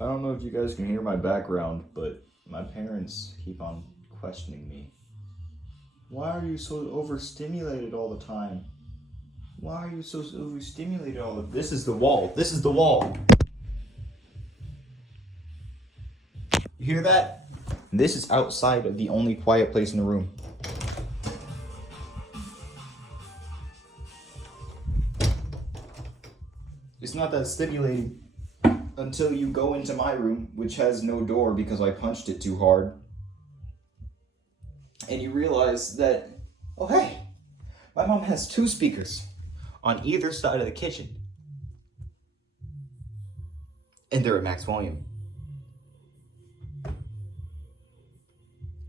I don't know if you guys can hear my background, but my parents keep on questioning me. Why are you so overstimulated all the time? Why are you so overstimulated all the time? This is the wall. This is the wall. You hear that? This is outside of the only quiet place in the room. It's not that stimulating until you go into my room, which has no door because I punched it too hard. And you realize that, oh hey, my mom has 2 speakers on either side of the kitchen. And they're at max volume.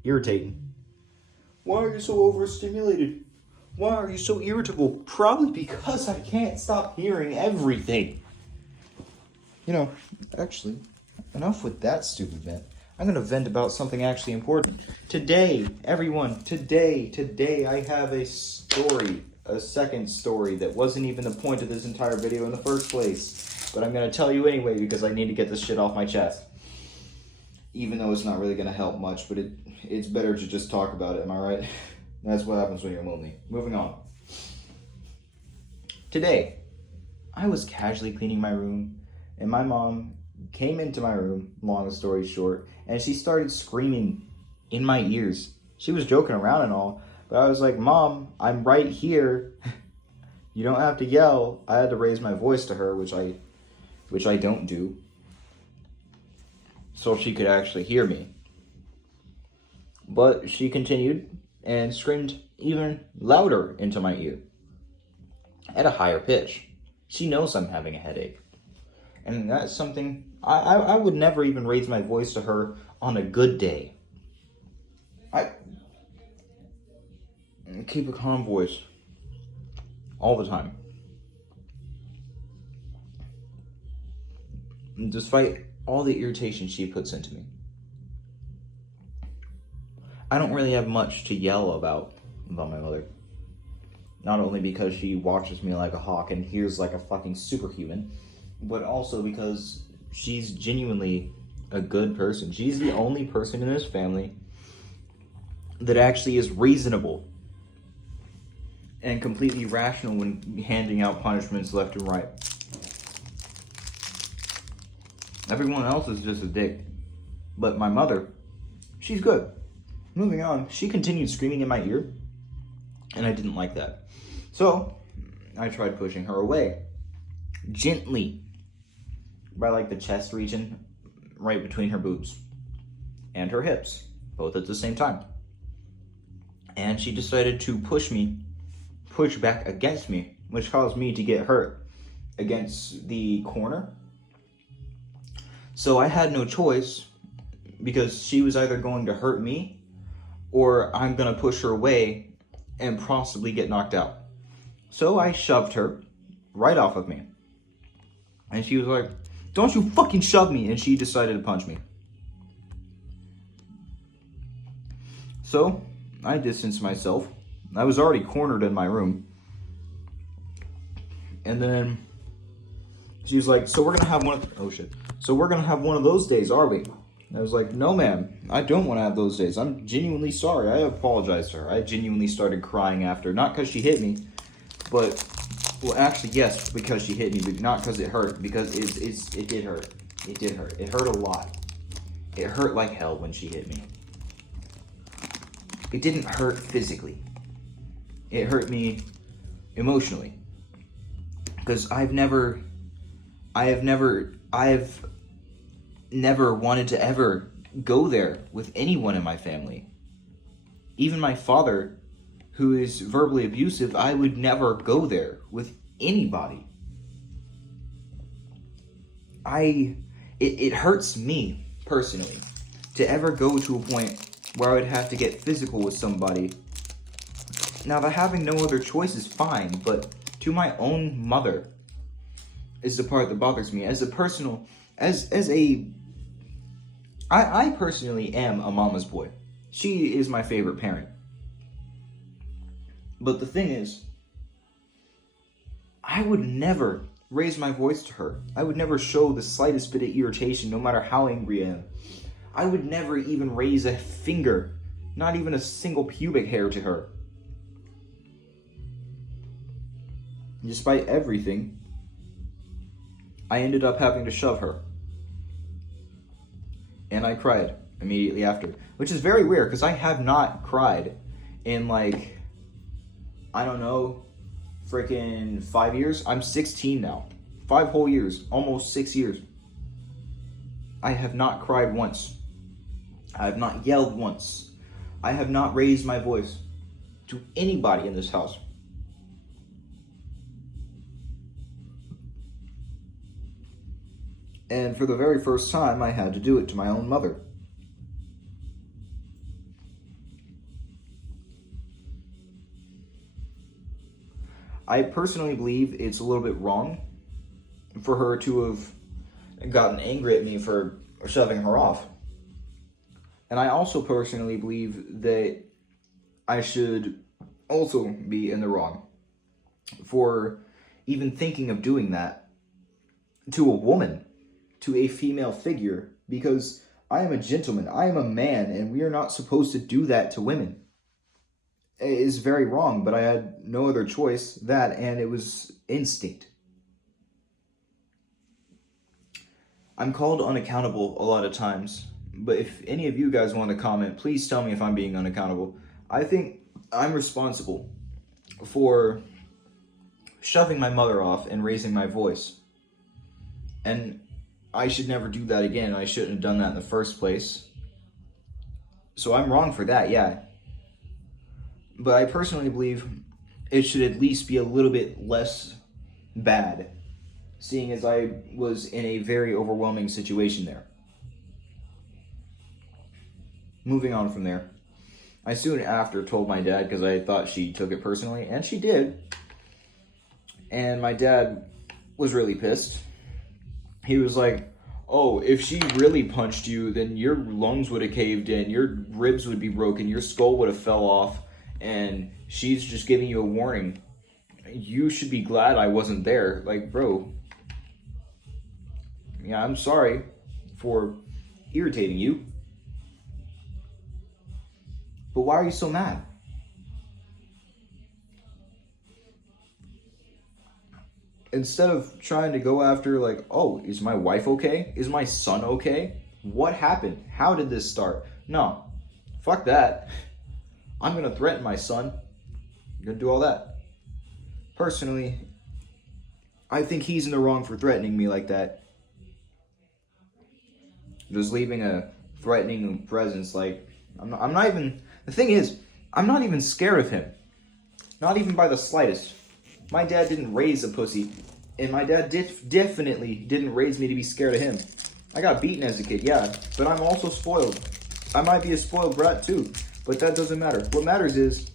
Irritating. Why are you so overstimulated? Why are you so irritable? Probably because I can't stop hearing everything. You know, actually, enough with that stupid vent. I'm gonna vent about something actually important. Today, everyone, today I have a story, a second story that wasn't even the point of this entire video in the first place. But I'm gonna tell you anyway because I need to get this shit off my chest. Even though it's not really gonna help much, but it's better to just talk about it, am I right? That's what happens when you're lonely. Moving on. Today, I was casually cleaning my room, and my mom came into my room, long story short, and she started screaming in my ears. She was joking around and all, but I was like, Mom, I'm right here. You don't have to yell. I had to raise my voice to her, which I don't do, so she could actually hear me. But she continued and screamed even louder into my ear at a higher pitch. She knows I'm having a headache. And that's something I would never even raise my voice to her on a good day. I keep a calm voice all the time. Despite all the irritation she puts into me. I don't really have much to yell about my mother. Not only because she watches me like a hawk and hears like a fucking superhuman, but also because she's genuinely a good person. She's the only person in this family that actually is reasonable and completely rational when handing out punishments left and right. Everyone else is just a dick. But my mother, she's good. Moving on, she continued screaming in my ear, and I didn't like that. So, I tried pushing her away. Gently. By like the chest region, right between her boobs. And her hips. Both at the same time. And she decided to push back against me, which caused me to get hurt against the corner. So I had no choice, because she was either going to hurt me, or I'm gonna push her away and possibly get knocked out. So I shoved her right off of me. And she was like, don't you fucking shove me! And she decided to punch me. So I distanced myself. I was already cornered in my room. And then she was like, so we're gonna have So we're gonna have one of those days, are we? I was like, no, ma'am, I don't want to have those days. I'm genuinely sorry. I apologized to her. I genuinely started crying after. Not because she hit me, but, well, actually, yes, because she hit me, but not because it hurt. Because it did hurt. It did hurt. It hurt a lot. It hurt like hell when she hit me. It didn't hurt physically. It hurt me emotionally. Because I've never wanted to ever go there with anyone in my family. Even my father, who is verbally abusive, I would never go there with anybody. It hurts me, personally, to ever go to a point where I would have to get physical with somebody. Now, the having no other choice is fine, but to my own mother is the part that bothers me. I personally am a mama's boy. She is my favorite parent. But the thing is, I would never raise my voice to her. I would never show the slightest bit of irritation, no matter how angry I am. I would never even raise a finger, not even a single pubic hair to her. Despite everything, I ended up having to shove her. And I cried immediately after, which is very weird because I have not cried in like, I don't know, freaking 5 years. I'm 16 now. 5 whole years, almost 6 years. I have not cried once. I have not yelled once. I have not raised my voice to anybody in this house. And for the very first time, I had to do it to my own mother. I personally believe it's a little bit wrong for her to have gotten angry at me for shoving her off. And I also personally believe that I should also be in the wrong for even thinking of doing that to a woman, to a female figure, because I am a gentleman, I am a man, and we are not supposed to do that to women. It is very wrong, but I had no other choice, that, and it was instinct. I'm called unaccountable a lot of times, but if any of you guys want to comment, please tell me if I'm being unaccountable. I think I'm responsible for shoving my mother off and raising my voice. And I should never do that again. I shouldn't have done that in the first place. So I'm wrong for that, yeah. But I personally believe it should at least be a little bit less bad, seeing as I was in a very overwhelming situation there. Moving on from there, I soon after told my dad because I thought she took it personally, and she did. And my dad was really pissed. He was like, oh, if she really punched you, then your lungs would have caved in, your ribs would be broken, your skull would have fell off, and she's just giving you a warning. You should be glad I wasn't there. Like, bro, yeah, I'm sorry for irritating you, but why are you so mad? Instead of trying to go after, like, oh, is my wife okay? Is my son okay? What happened? How did this start? No, fuck that. I'm gonna threaten my son. I'm gonna do all that. Personally, I think he's in the wrong for threatening me like that. Just leaving a threatening presence, like, I'm not even, the thing is, I'm not even scared of him. Not even by the slightest. My dad didn't raise a pussy, and my dad definitely didn't raise me to be scared of him. I got beaten as a kid, yeah, but I'm also spoiled. I might be a spoiled brat too, but that doesn't matter. What matters is,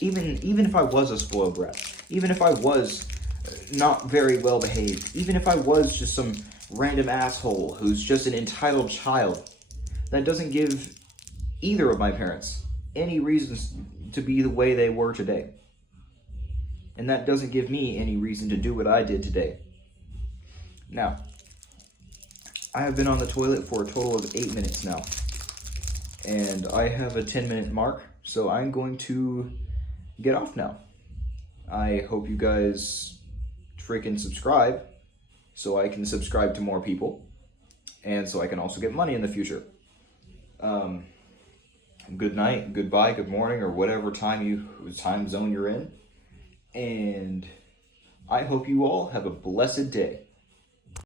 even if I was a spoiled brat, even if I was not very well behaved, even if I was just some random asshole who's just an entitled child, that doesn't give either of my parents any reasons to be the way they were today. And that doesn't give me any reason to do what I did today. Now, I have been on the toilet for a total of 8 minutes now. And I have a 10-minute mark, so I'm going to get off now. I hope you guys freaking subscribe, so I can subscribe to more people, and so I can also get money in the future. Good night, goodbye, good morning, or whatever time zone you're in. And I hope you all have a blessed day.